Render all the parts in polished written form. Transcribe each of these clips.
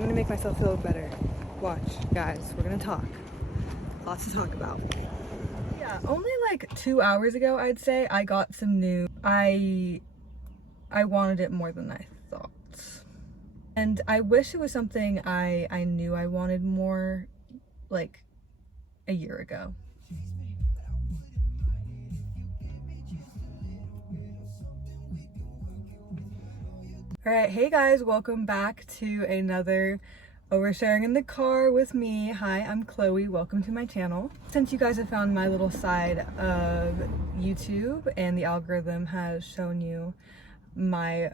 I'm gonna make myself feel better. Watch, guys, we're gonna talk. Lots to talk about. Yeah, only like 2 hours ago, I'd say, I got some news. I wanted it more than I thought. And I wish it was something I knew I wanted more, like, a year ago. Alright, hey guys, welcome back to another Oversharing in the Car with me. Hi, I'm Chloe. Welcome to my channel. Since you guys have found my little side of YouTube and the algorithm has shown you my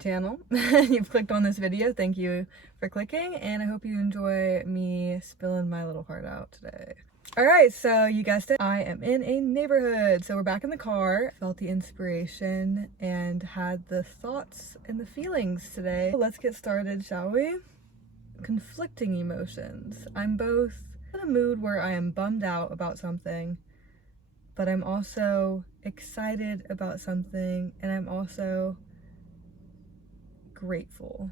channel, you've clicked on this video, thank you for clicking, and I hope you enjoy me spilling my little heart out today. Alright, so you guessed it, I am in a neighborhood. So we're back in the car. Felt the inspiration and had the thoughts and the feelings today. Let's get started, shall we? Conflicting emotions. I'm both in a mood where I am bummed out about something, but I'm also excited about something, and I'm also grateful.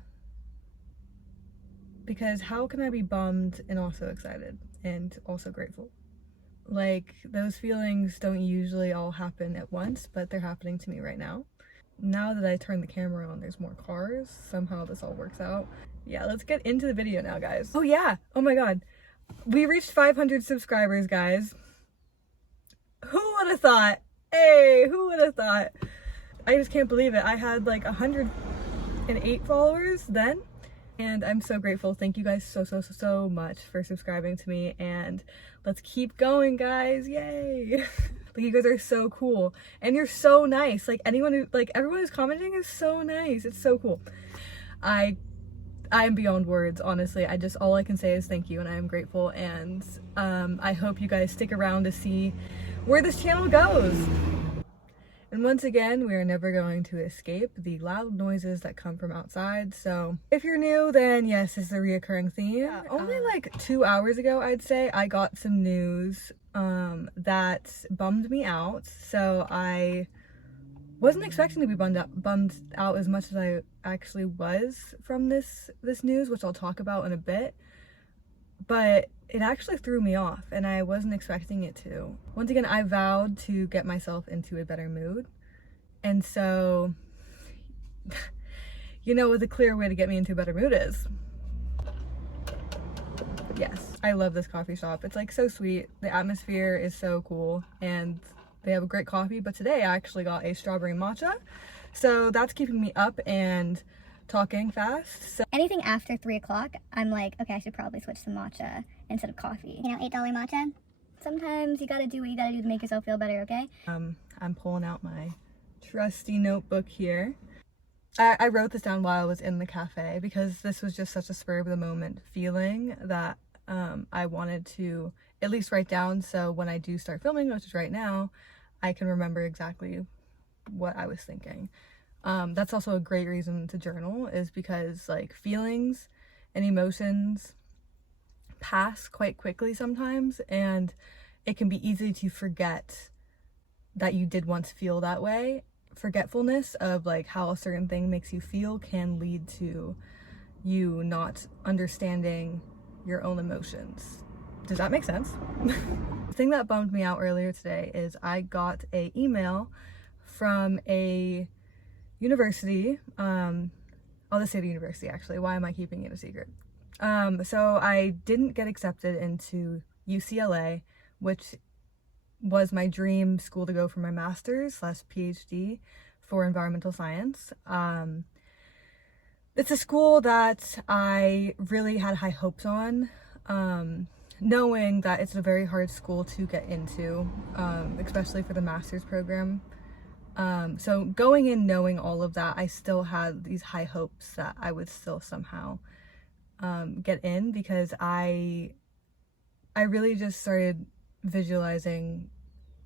Because how can I be bummed and also excited and also grateful? Like, those feelings don't usually all happen at once, but they're happening to me right now. Now that I turn the camera on, there's more cars. Somehow this all works out. Yeah, let's get into the video now, guys. Oh yeah, oh my god. We reached 500 subscribers, guys. Who would have thought? Hey, who would have thought? I just can't believe it. I had like 108 followers then. And I'm so grateful. Thank you guys so much for subscribing to me, and let's keep going, guys. Yay. Like, you guys are so cool and you're so nice. Like, everyone who's commenting is so nice. It's so cool. I am beyond words, honestly. All I can say is thank you, and I am grateful, and I hope you guys stick around to see where this channel goes. And once again, we are never going to escape the loud noises that come from outside. So if you're new, then yes, it's a reoccurring theme. Yeah, only like 2 hours ago, I'd say, I got some news that bummed me out. So I wasn't expecting to be bummed out as much as I actually was from this news, which I'll talk about in a bit. But it actually threw me off, and I wasn't expecting it to. Once again, I vowed to get myself into a better mood. And so, you know what the clear way to get me into a better mood is? Yes, I love this coffee shop. It's like so sweet. The atmosphere is so cool, and they have a great coffee. But today I actually got a strawberry matcha. So that's keeping me up and talking fast. So anything after 3 o'clock, I'm like, okay, I should probably switch to matcha instead of coffee. You know, $8 matcha. Sometimes you gotta do what you gotta do to make yourself feel better, okay? I'm pulling out my trusty notebook here. I wrote this down while I was in the cafe because this was just such a spur of the moment feeling that I wanted to at least write down, so when I do start filming, which is right now, I can remember exactly what I was thinking. That's also a great reason to journal, is because like feelings and emotions pass quite quickly sometimes, and it can be easy to forget that you did once feel that way. Forgetfulness of like how a certain thing makes you feel can lead to you not understanding your own emotions. Does that make sense? The thing that bummed me out earlier today is I got an email from a university. I'll just say the university, actually. Why am I keeping it a secret? So I didn't get accepted into UCLA, which was my dream school to go for my master's/PhD for environmental science. It's a school that I really had high hopes on, knowing that it's a very hard school to get into, especially for the master's program. So going in knowing all of that, I still had these high hopes that I would still somehow get in, because I really just started visualizing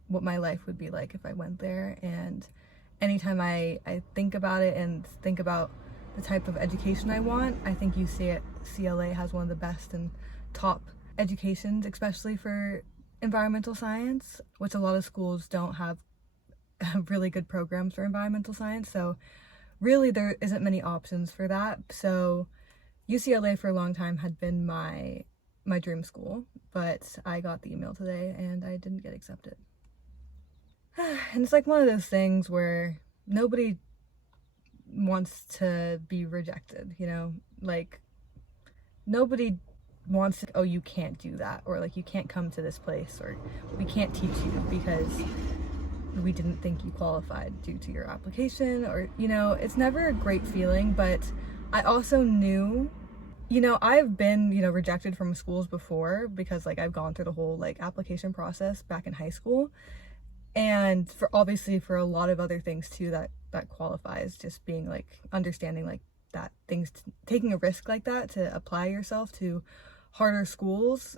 what my life would be like if I went there. And anytime I think about it and think about the type of education I want, I think UCLA has one of the best and top educations, especially for environmental science, which a lot of schools don't have really good programs for environmental science. So really there isn't many options for that. So UCLA for a long time had been my dream school, but I got the email today and I didn't get accepted. And it's like one of those things where nobody wants to be rejected, you know? Like, nobody wants to, oh, you can't do that, or like, you can't come to this place, or we can't teach you because we didn't think you qualified due to your application, or, you know, it's never a great feeling. But I also knew, you know, I've been, you know, rejected from schools before because like I've gone through the whole like application process back in high school, and for obviously for a lot of other things too that qualifies, just being like understanding like that things taking a risk like that to apply yourself to harder schools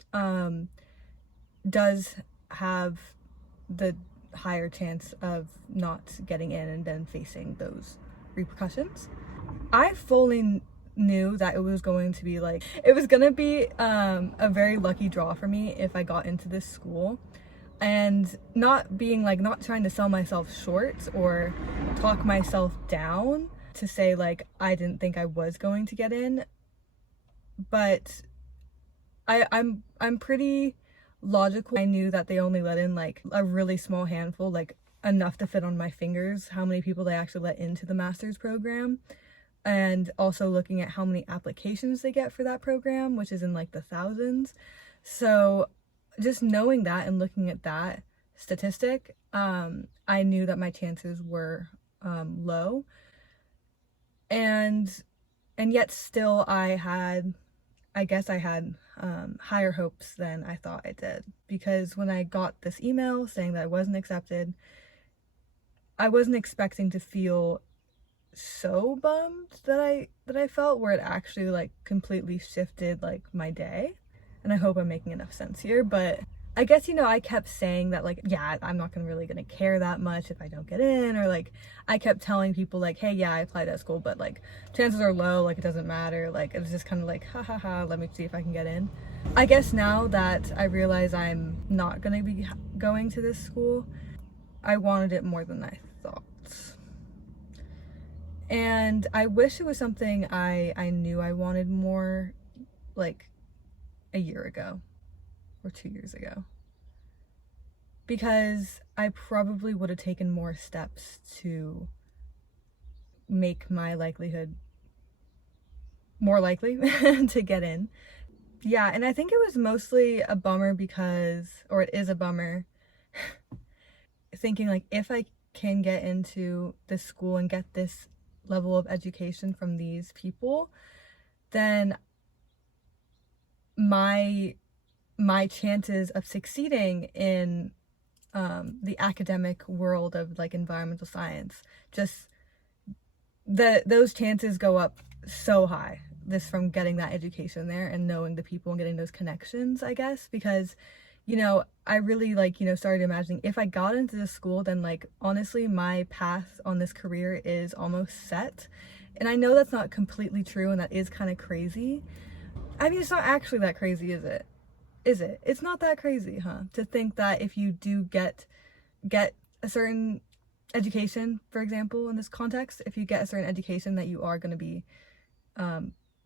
does have the higher chance of not getting in and then facing those repercussions. I fully knew that it was going to be like, it was gonna be a very lucky draw for me if I got into this school, and not being like, not trying to sell myself short or talk myself down to say like I didn't think I was going to get in, but I'm pretty logical. I knew that they only let in like a really small handful, like enough to fit on my fingers, how many people they actually let into the master's program, and also looking at how many applications they get for that program, which is in like the thousands. So just knowing that and looking at that statistic, I knew that my chances were low, and yet still I guess I had higher hopes than I thought I did, because when I got this email saying that I wasn't accepted, I wasn't expecting to feel so bummed that I felt, where it actually like completely shifted like my day. And I hope I'm making enough sense here, but I guess, you know, I kept saying that like, yeah, I'm not really gonna care that much if I don't get in, or like I kept telling people like, hey, yeah, I applied at school, but like chances are low, like it doesn't matter. Like it was just kind of like, ha ha ha, let me see if I can get in. I guess now that I realize I'm not gonna be going to this school, I wanted it more than I thought. And I wish it was something I knew I wanted more like a year ago or 2 years ago, because I probably would have taken more steps to make my likelihood more likely to get in. Yeah, and I think it was mostly a bummer because, or it is a bummer, thinking like, if I can get into this school and get this level of education from these people, then my chances of succeeding in the academic world of like environmental science, just those chances go up so high, this from getting that education there and knowing the people and getting those connections, I guess. Because, you know, I really like, you know, started imagining if I got into this school, then like honestly my path on this career is almost set. And I know that's not completely true, and that is kind of crazy. I mean, it's not actually that crazy, is it? Is it? It's not that crazy, huh? To think that if you do get a certain education, for example, in this context, if you get a certain education, that you are going to be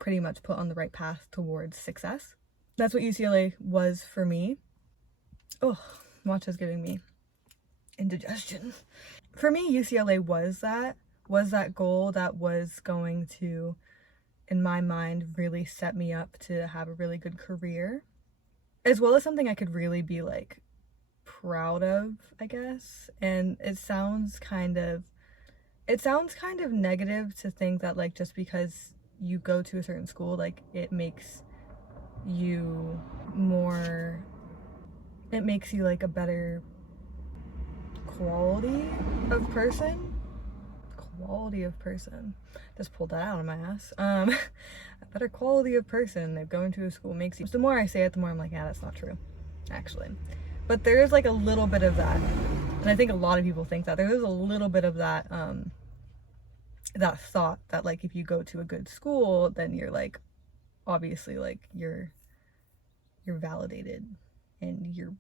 pretty much put on the right path towards success. That's what UCLA was for me. Oh, matcha's giving me indigestion. For me, UCLA was that goal that was going to, in my mind, really set me up to have a really good career, as well as something I could really be like proud of, I guess. And it sounds kind of negative to think that like just because you go to a certain school, like it makes you like a better quality of person. Just pulled that out of my ass. A better quality of person that going to a school makes you. The more I say it, the more I'm like, yeah, that's not true, actually. But there's like a little bit of that, and I think a lot of people think that there is a little bit of that that thought that like if you go to a good school, then you're like obviously like you're validated and you're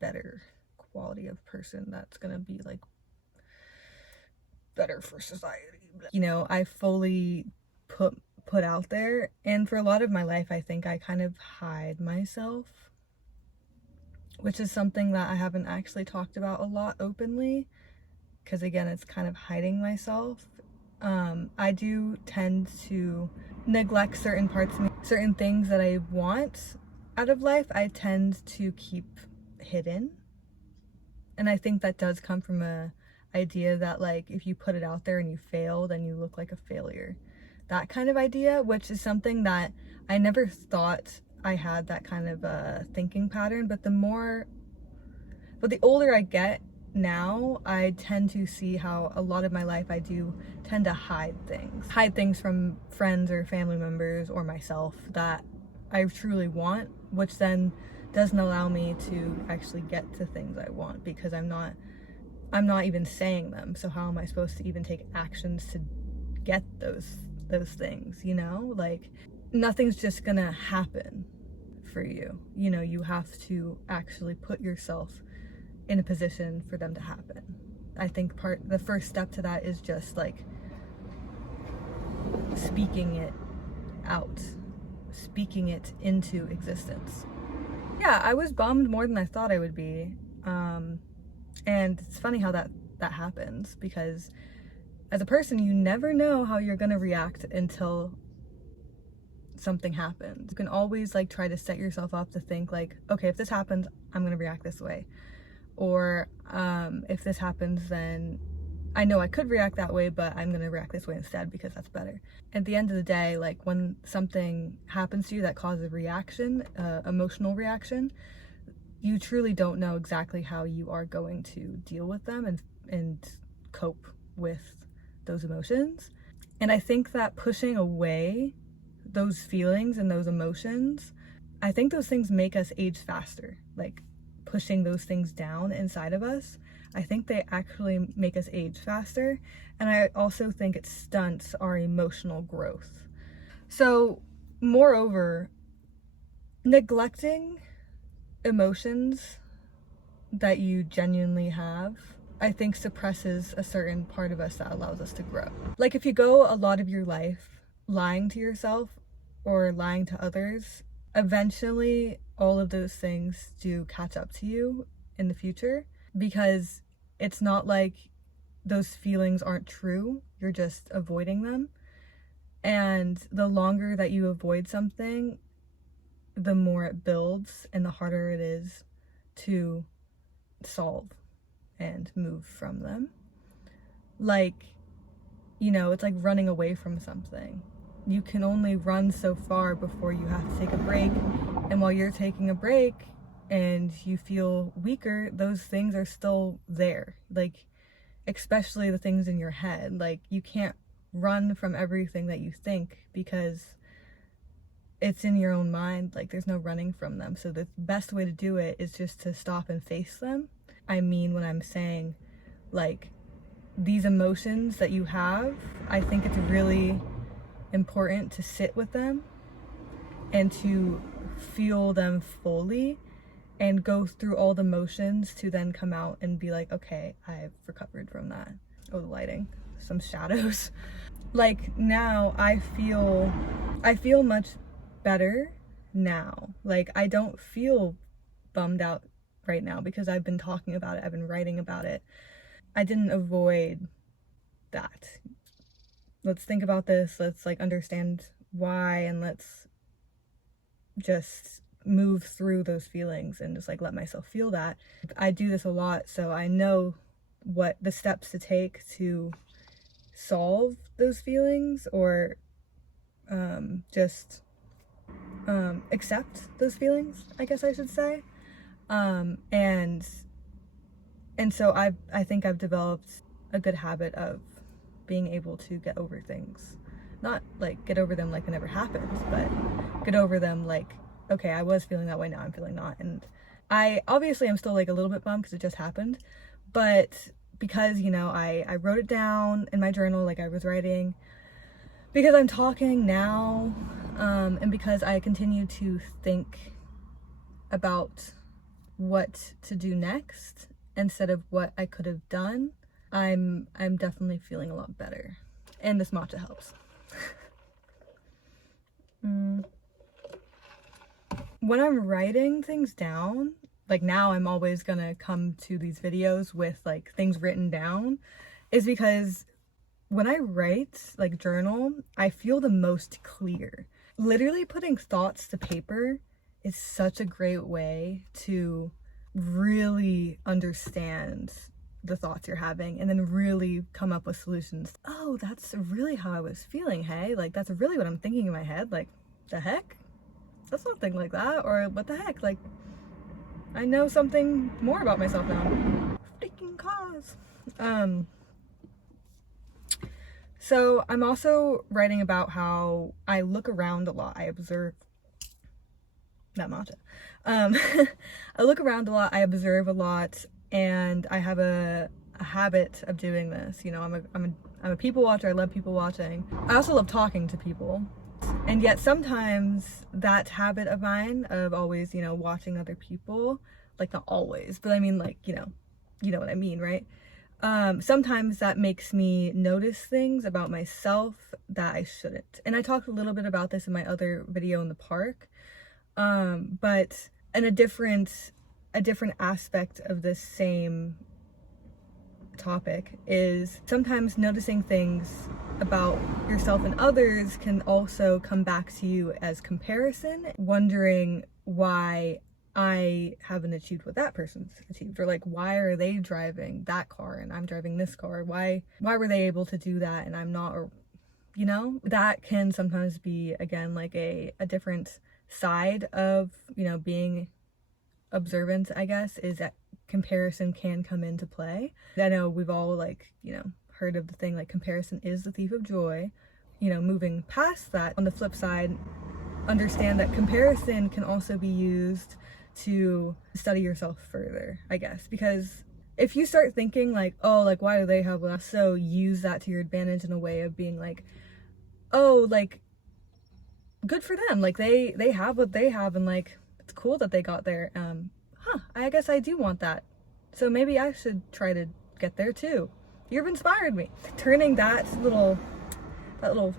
better quality of person that's gonna be like better for society. You know, I fully put put out there. And for a lot of my life, I think I kind of hide myself, which is something that I haven't actually talked about a lot openly, because again, it's kind of hiding myself. I do tend to neglect certain parts of me, certain things that I want out of life, I tend to keep hidden. And I think that does come from a idea that, like, if you put it out there and you fail, then you look like a failure. That kind of idea, which is something that I never thought I had that kind of thinking pattern, but the older I get now, I tend to see how a lot of my life I do tend to hide things from friends or family members or myself that I truly want, which then doesn't allow me to actually get to things I want, because I'm not even saying them. So how am I supposed to even take actions to get those things, you know? Like, nothing's just gonna happen for you. You know, you have to actually put yourself in a position for them to happen. I think the first step to that is just like speaking it out, speaking it into existence. Yeah, I was bummed more than I thought I would be. And it's funny how that happens, because as a person, you never know how you're gonna react until something happens. You can always like try to set yourself up to think like, okay, if this happens, I'm gonna react this way. Or if this happens, then I know I could react that way, but I'm gonna react this way instead because that's better. At the end of the day, like, when something happens to you that causes a reaction, emotional reaction, you truly don't know exactly how you are going to deal with them and cope with those emotions. And I think that pushing away those feelings and those emotions, I think those things make us age faster. Like, pushing those things down inside of us, I think they actually make us age faster. And I also think it stunts our emotional growth. So, moreover, neglecting emotions that you genuinely have, I think suppresses a certain part of us that allows us to grow. Like, if you go a lot of your life lying to yourself or lying to others, eventually all of those things do catch up to you in the future, because it's not like those feelings aren't true, you're just avoiding them. And the longer that you avoid something, the more it builds and the harder it is to solve and move from them. Like, you know, it's like running away from something. You can only run so far before you have to take a break. And while you're taking a break and you feel weaker, those things are still there. Like, especially the things in your head. Like, you can't run from everything that you think because it's in your own mind. Like, there's no running from them. So the best way to do it is just to stop and face them. I mean, when I'm saying, like, these emotions that you have, I think it's really important to sit with them and to feel them fully and go through all the motions to then come out and be like, okay, I've recovered from that. Oh, the lighting, some shadows. Like, now I feel much better now. Like, I don't feel bummed out right now because I've been talking about it, I've been writing about it. I didn't avoid that. Let's think about this, let's like understand why, and let's just move through those feelings and just like let myself feel that. I do this a lot, so I know what the steps to take to solve those feelings, or just accept those feelings, I guess I should say. And so I think I've developed a good habit of being able to get over things. Not like get over them like it never happened, but get over them like, okay, I was feeling that way, now I'm feeling not. And I obviously am still like a little bit bummed because it just happened, but because, you know, I wrote it down in my journal like I was writing, because I'm talking now, and because I continue to think about what to do next instead of what I could have done, I'm definitely feeling a lot better. And this matcha helps. when I'm writing things down, like now I'm always gonna come to these videos with like things written down, is because when I write, like journal, I feel the most clear. Literally putting thoughts to paper is such a great way to really understand the thoughts you're having and then really come up with solutions. Oh, that's really how I was feeling, hey? Like, that's really what I'm thinking in my head. Like, the heck? That's not think like that. Or what the heck? Like, I know something more about myself now. Freaking cause. So I'm also writing about how I look around a lot. I observe that matcha. I look around a lot, I observe a lot, and I have a habit of doing this. You know, I'm a people watcher. I love people watching. I also love talking to people. And yet sometimes that habit of mine of always, you know, watching other people, like not always, but I mean like, you know what I mean, right? Sometimes that makes me notice things about myself that I shouldn't. And I talked a little bit about this in my other video in the park. But in a different aspect of this same topic is sometimes noticing things about yourself and others can also come back to you as comparison, wondering why I haven't achieved what that person's achieved, or like why are they driving that car and I'm driving this car? Why were they able to do that and I'm not? Or you know, that can sometimes be again like a different side of, you know, being observant, I guess, is that comparison can come into play. I know we've all like, you know, heard of the thing like comparison is the thief of joy. You know, moving past that, on the flip side, understand that comparison can also be used to study yourself further, I guess, because if you start thinking like, oh, like why do they have less, so use that to your advantage in a way of being like, oh, like good for them, like they have what they have and like it's cool that they got there. I guess I do want that, so maybe I should try to get there too. You've inspired me. Turning that little that little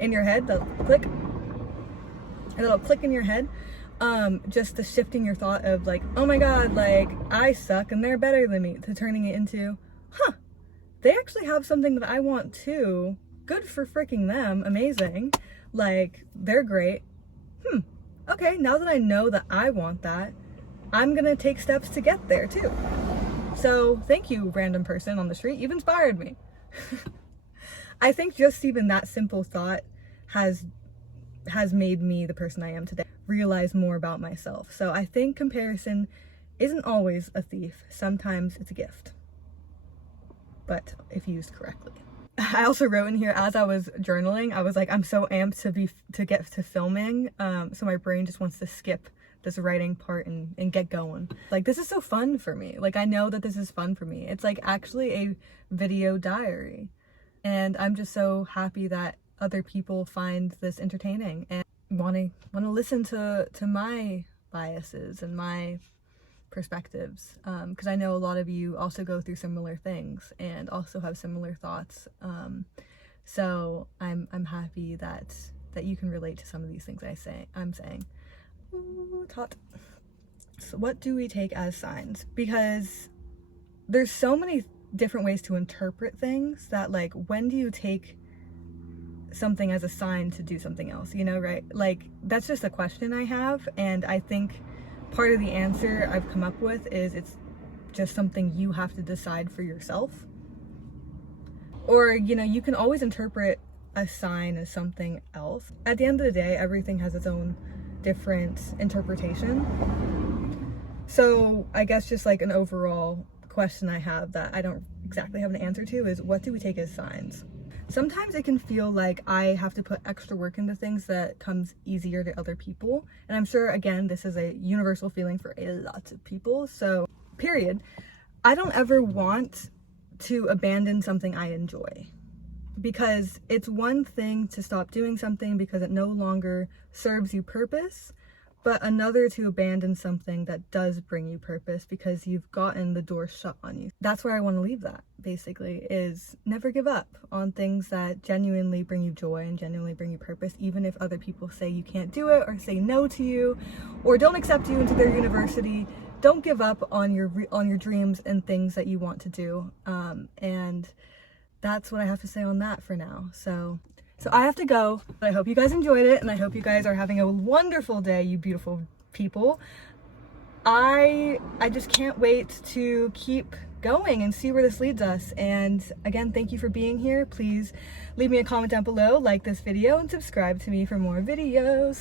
in your head, the click, a little click in your head, just the shifting your thought of like, oh my god, like I suck and they're better than me, to turning it into, they actually have something that I want too. Good for freaking them. Amazing. Like, they're great. Okay, now that I know that I want that, I'm gonna take steps to get there too. So thank you, random person on the street. You've inspired me. I think just even that simple thought has made me the person I am today. Realize more about myself. So I think comparison isn't always a thief. Sometimes it's a gift, but if used correctly. I also wrote in here as I was journaling, I was like, I'm so amped to get to filming. So my brain just wants to skip this writing part and get going. Like, this is so fun for me. Like, I know that this is fun for me. It's like actually a video diary. And I'm just so happy that other people find this entertaining and want to listen to my biases and my perspectives, because I know a lot of you also go through similar things and also have similar thoughts, so I'm happy that you can relate to some of these things I'm saying. Ooh, tot. So what do we take as signs? Because there's so many different ways to interpret things that, like, when do you take something as a sign to do something else, you know, right? Like, that's just a question I have, and I think part of the answer I've come up with is it's just something you have to decide for yourself. Or, you know, you can always interpret a sign as something else. At the end of the day, everything has its own different interpretation. So I guess just like an overall question I have that I don't exactly have an answer to is, what do we take as signs? Sometimes it can feel like I have to put extra work into things that comes easier to other people. And I'm sure, again, this is a universal feeling for a lot of people. So, period. I don't ever want to abandon something I enjoy. Because it's one thing to stop doing something because it no longer serves you purpose. but another to abandon something that does bring you purpose because you've gotten the door shut on you. That's where I want to leave that, basically, is never give up on things that genuinely bring you joy and genuinely bring you purpose, even if other people say you can't do it or say no to you or don't accept you into their university. Don't give up on your dreams and things that you want to do. And that's what I have to say on that for now. So I have to go, but I hope you guys enjoyed it, and I hope you guys are having a wonderful day, you beautiful people. I just can't wait to keep going and see where this leads us. And again, thank you for being here. Please leave me a comment down below, like this video, and subscribe to me for more videos.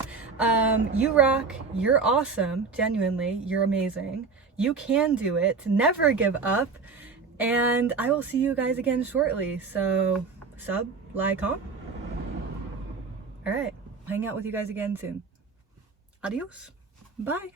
You rock, you're awesome, genuinely, you're amazing. You can do it, never give up, and I will see you guys again shortly. So sub, like, comment. All right, hang out with you guys again soon. Adios. Bye.